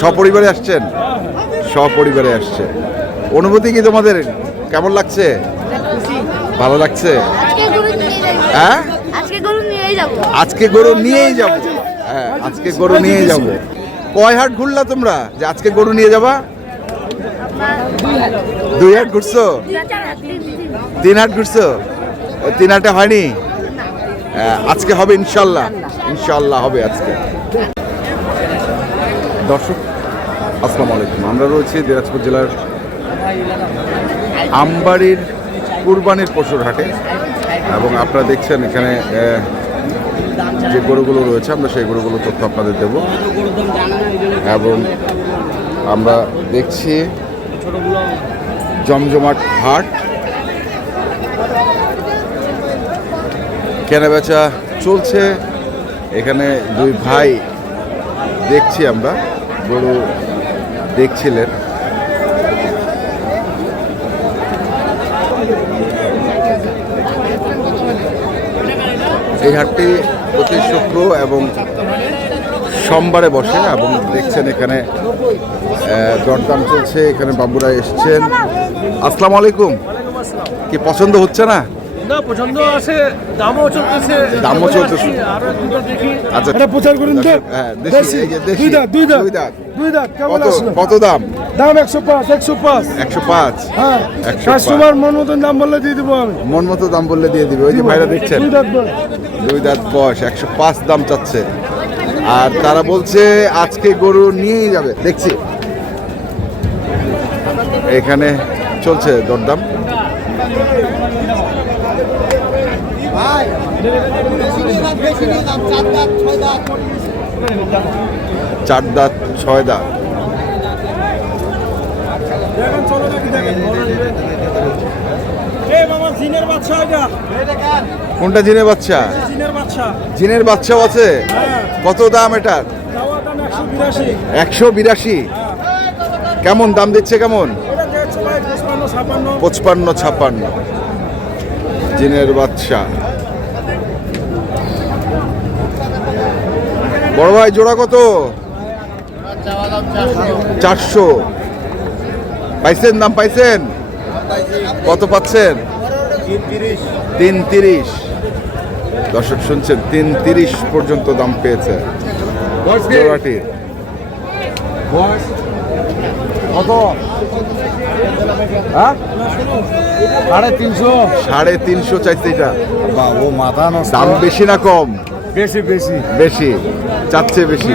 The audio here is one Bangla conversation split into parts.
সপরিবারে আসছেন? সপরিবারে আসছে। অনুভূতি কি তোমাদের? কেমন লাগছে? ভালো লাগছে? হ্যাঁ, আজকে গরু নিয়েই যাব। হ্যাঁ, আজকে গরু নিয়েই যাব। কয় হাট ঘুরলা তোমরা যে আজকে গরু নিয়ে যাবা? 2 হাট ঘুরছো? 3 হাট ঘুরছো? 3 হাটে হয়নি? আজকে হবে ইনশাল্লাহ। ইনশাল্লাহ হবে আজকে। দর্শক আসসালামু আলাইকুম, আমরা রয়েছি দিনাজপুর জেলার আমবাড়ির কুরবানির পশুর হাটে এবং আপনারা দেখছেন এখানে যে গরুগুলো রয়েছে আমরা সেই গরুগুলো তথ্য আপনাদের দেব এবং আমরা দেখছি জমজমাট হাট, কেনাবেচা চলছে। এখানে 2 ভাই দেখছি আমরা গরু দেখছিলেন। এই হাটটি প্রতি শুক্র এবং সোমবারে বসে এবং দেখছেন এখানে দরদাম চলছে। এখানে বাবুরা এসছেন। আসসালামু আলাইকুম। কি পছন্দ হচ্ছে না? না, পছন্দ আছে, দামও চলতেছে। আরো দুটো দেখি। আচ্ছা, এটা প্রচার করুন তো। হ্যাঁ, দেশি। দুই দাঁত কেমন আসলো? কত দাম? দাম 105 105। হ্যাঁ, 105। কাস্টমার মন মতন দাম বললে দিয়ে দেবো আমি। মন মতো দাম বললে দিয়ে দিবে। ওই যে ভাইরা দেখছেন 2 দাঁত বল। 2 দাঁত বয়স, 105 দাম চাচ্ছে। আর তারা বলছে আজকে গরু নিয়েই যাবে। দেখছি এখানে চলছে দরদাম। চার দাঁত 6 দাঁত। কোনটা জিনের বাচ্চা? জিনের বাচ্চাও আছে। কত দাম এটার? 182। কেমন দাম দিচ্ছে? কেমন? 55-56 জিনের বাচ্চা। বড় ভাই জোড়া কত? 400 পাইছেন? দাম পাইছেন? কত পাচ্ছেন? 330। দর্শক শুনছেন 330 পর্যন্ত দাম পেয়েছে জোড়াটির। কত? 350 চাইছে এটা। ও মাথা নষ্ট। দাম বেশি না কম? বেশি বেশি বেশি চাচ্ছে, বেশি।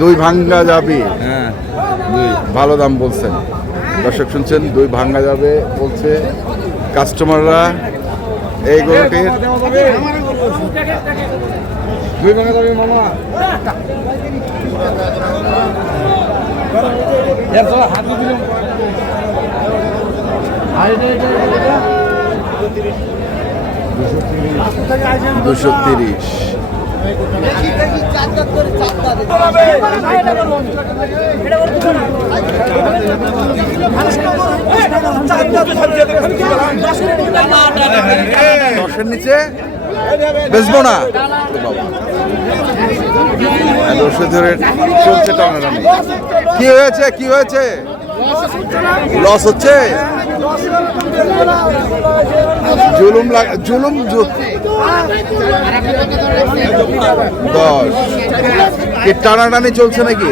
2 ভাঙ্গা যাবে। হ্যাঁ, ভালো দাম বলছেন। দর্শক শুনছেন 2 ভাঙ্গা যাবে বলছে কাস্টমাররা। এই গরুটির 2 ভাঙা যাবে মামা। হাত দিলাম। 230। দশের নিচে বেচবো না দর্শক ধরে চলছে টানাটানি। কি হয়েছে? কি হয়েছে? লস হচ্ছে? জুলুম 10 কি টানাটানি চলছে নাকি?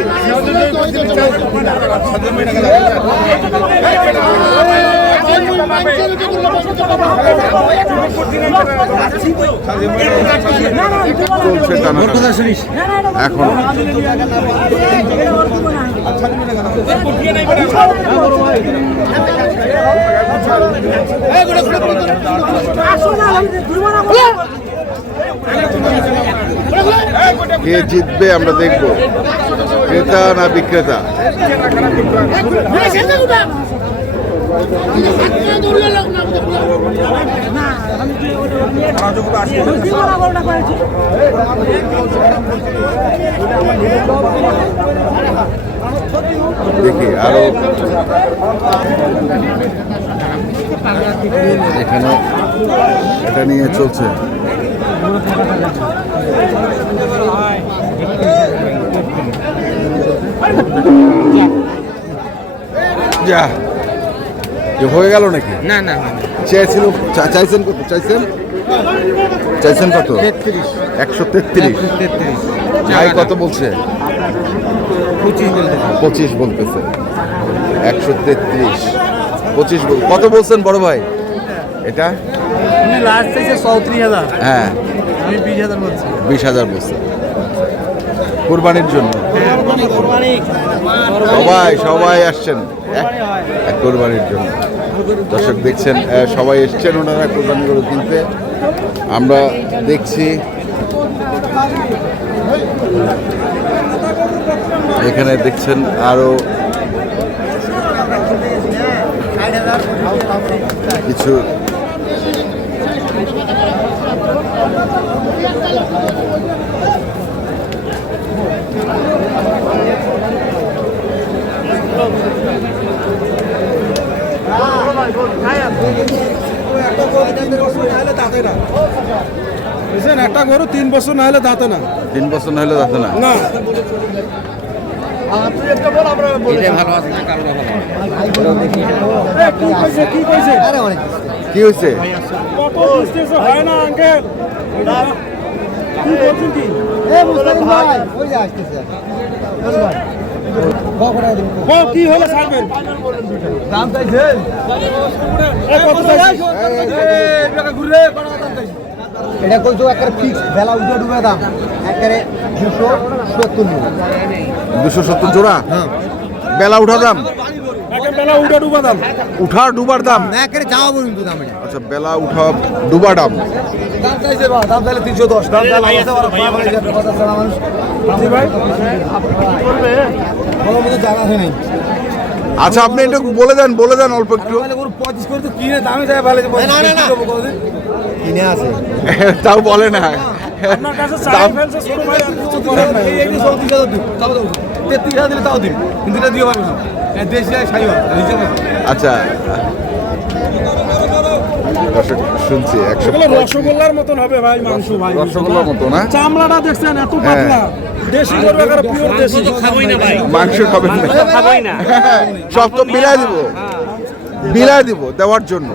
চলছে টানাটানি এখন। কে জিতবে আমরা দেখবো, ক্রেতা না বিক্রেতা। দেখি আরো এখানে এটা নিয়ে চলছে। যা এ হয়ে গেল নাকি? না না চাইছেন কত? চাইছেন কত? 133। ভাই কত বলছে? 25 বলতেছে। 133 25 কত বলছেন বড় ভাই এটা? লাস্ট চাইছে 34,000, হ্যাঁ আমি 20,000 বলছি। 20,000 বলছে কুরবানির জন্য। সবাই আসছেন এক কুরবানির জন্য। দর্শক দেখছেন সবাই এসছেন ওনারা কুরবানি গরু কিনতে। আমরা দেখছি এখানে দেখছেন আরো কিছু একটা গরু 3 বছর না হলে দাঁতে না। 3 বছর না হলে যাচ্ছে না। না কি হয়েছে? হয় না আঙ্কেল কি হলো ছাড়বেন? দাম চাইছেন এটা কইছো একটা ফিক্স বেলা উঠে ডুবে দাম একেবারে 270 জোড়া বেলা উঠা দাম। বেলা উঠে ডুবে দাম উঠা ডুবার দাম একেবারে যাওয়া পর্যন্ত দাম এটা। আচ্ছা বেলা উঠা ডুবা দাম। দাম চাইছে বা দাম চাইলে 310 দাম চাইলে জি ভাই বড় মতো জায়গা আছে নাই। আচ্ছা আপনি একটু বলে দেন অল্প একটু। 25 করে তো কিনে দামে যায় ভালো না না না কিনে আছে তাও বলে না। আপনার কাছে চাই ফেলছে ছোট ভাই এই 34,000 দিন তাও দাও 33,000 দিলে তাও দিন কিন্তু এটা দিও পারবে না এই দেশে সাইবা রিজেক্ট আচ্ছা দর্শক শুনছি 100 রসগোল্লার মতন হবে ভাই মাংস ভাই রসগোল্লার মতো না? চামড়াটা দেখছেন এত পাতলা দেশি গরু একেবারে পিওর দেশি খাবোই না ভাই, মাংস খাবেন না? খাবোই না। সব তো বিলাই দিব দেওয়ার জন্য,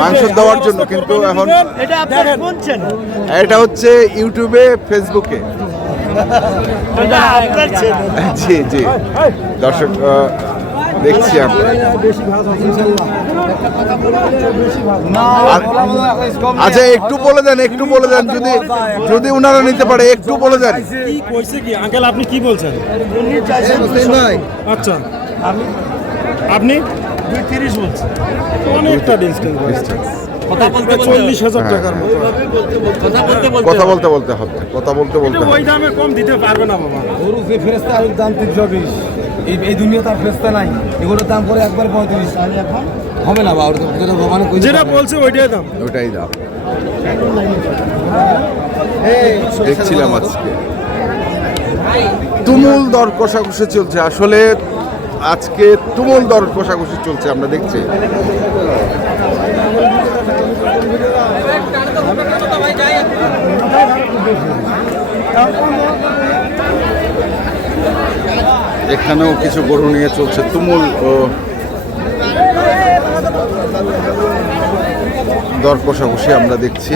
মাংস দেওয়ার জন্য। কিন্তু এখন এটা আপনারা শুনছেন, এটা হচ্ছে ইউটিউবে ফেসবুকে। এটা আপনার ছেলে। জি জি দর্শক দেখছি আমরা। আচ্ছা একটু বলে দেন যদি ওনারা নিতে পারে একটু বলে দেন। কি কইছে কি আঙ্কেল আপনি কি বলছেন? আচ্ছা আপনি 230 বলছেন, অনেকটা ডিসকাউন্ট কথা বলতে 40,000 টাকার মতো। কথা বলতে কথা বলতে হবে। ওই দামে কম দিতে পারবে না বাবা। গরু যে ফেরেস্তা এর দাম 320, এই দুনিয়া তার ফেরেস্তা নাই। এগুলোর দাম করে একবার 35 হবে না বাবা, যেটা ভগবান কইছে যেটা বলছে ওইটাই দাম। ওটাই দাম দেখছিলাম আজকে। তুমুল দর কষাকষি চলছে, আসলে আজকে তুমুল দর কষাকষি চলছে আমরা দেখছি। এখানেও কিছু গরু নিয়ে চলছে তুমুল দর কষাকষি আমরা দেখছি।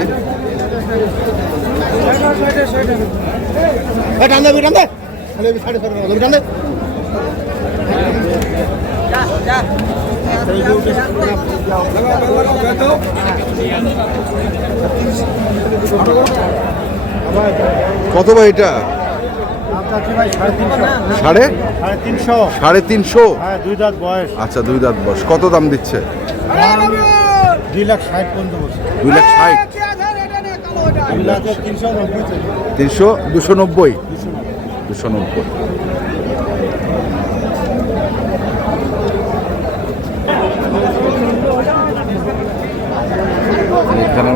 কত ভাই এটা? 350। হ্যাঁ 2 দাঁত বয়স। আচ্ছা 2 দাঁত বয়স। কত দাম দিচ্ছে? 2,60,000 পর্যন্ত বসে। 2,60,000। 300 290। এখানে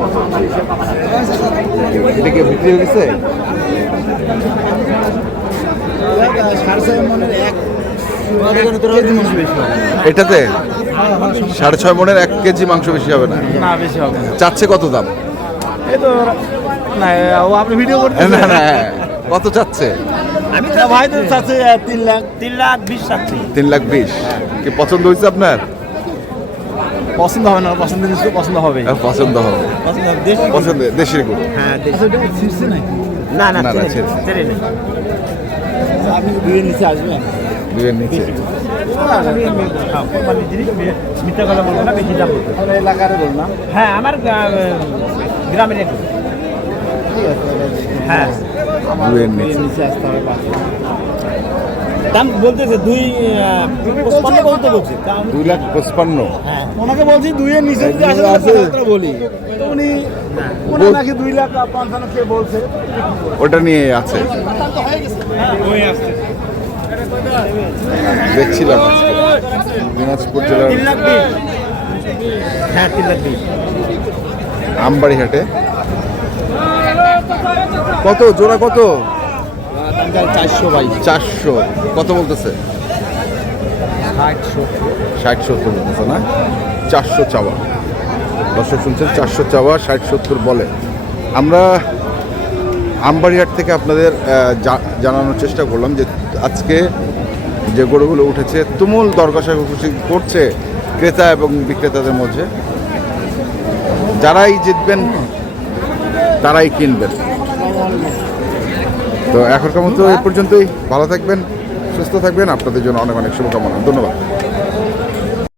এটা কি বিক্রি হয়ে গেছে? 6.5 এটাতে 6.5 মনের 1 কেজি মাংস বেশি হবে না? না বেশি হবে না। চাচ্ছে কত দাম? এই তো না ও আপনি ভিডিও করতে না কত চাচ্ছে? আমি তো ভাই তো চাচ্ছে 3,20,000 চাচ্ছি। 3,20,000 কি পছন্দ হয়েছে আপনার? পছন্দ হবে না, পছন্দ নিশ্চয় পছন্দ হবে। পছন্দ হবে, পছন্দ হবে দেশি। পছন্দ দেশের গরু। হ্যাঁ দেশি। না না না, ছেড়ে ছেড়ে। ছেড়ে নেই। আপনি 2 এর নিচে আসবেন? 2 এর নিচে। কোম্পানির জিনিস মিথ্যা কথা বলবো না, বেশি দাম বলবো। এলাকার বললাম। হ্যাঁ আমার গ্রামের একটু। হ্যাঁ 2 এর নিচে। দাম বলতেছে 2,55 বলতে বলছে। 2,55,000। হ্যাঁ ওনাকে বলছি 2 এর নিচে যদি আসে আছে। তাহলে বলি তো উনি নাকি 2,55,000 কে বলছে। ওটা নিয়ে আছে, দেখছিলাম আজকে দিনাজপুর জেলার 3,20,000। হ্যাঁ 3,20,000। আমবাড়ি হাটে। কত জোড়া? কত? 400 ভাই। 400। কত বলতেছে? 60-70 বলতেছে না? 400 চাওয়া। দর্শক শুনছেন, 400 চাওয়া, 60-70 বলে। আমরা আমবাড়িহাট থেকে আপনাদের জানানোর চেষ্টা করলাম যে আজকে যে গরুগুলো উঠেছে তুমুল দর কষাকষি করছে ক্রেতা এবং বিক্রেতাদের মধ্যে। যারাই জিতবেন তারাই কিনবেন। তো এখনকার মতো এই পর্যন্তই। ভালো থাকবেন, সুস্থ থাকবেন, আপনাদের জন্য অনেক অনেক শুভকামনা। ধন্যবাদ।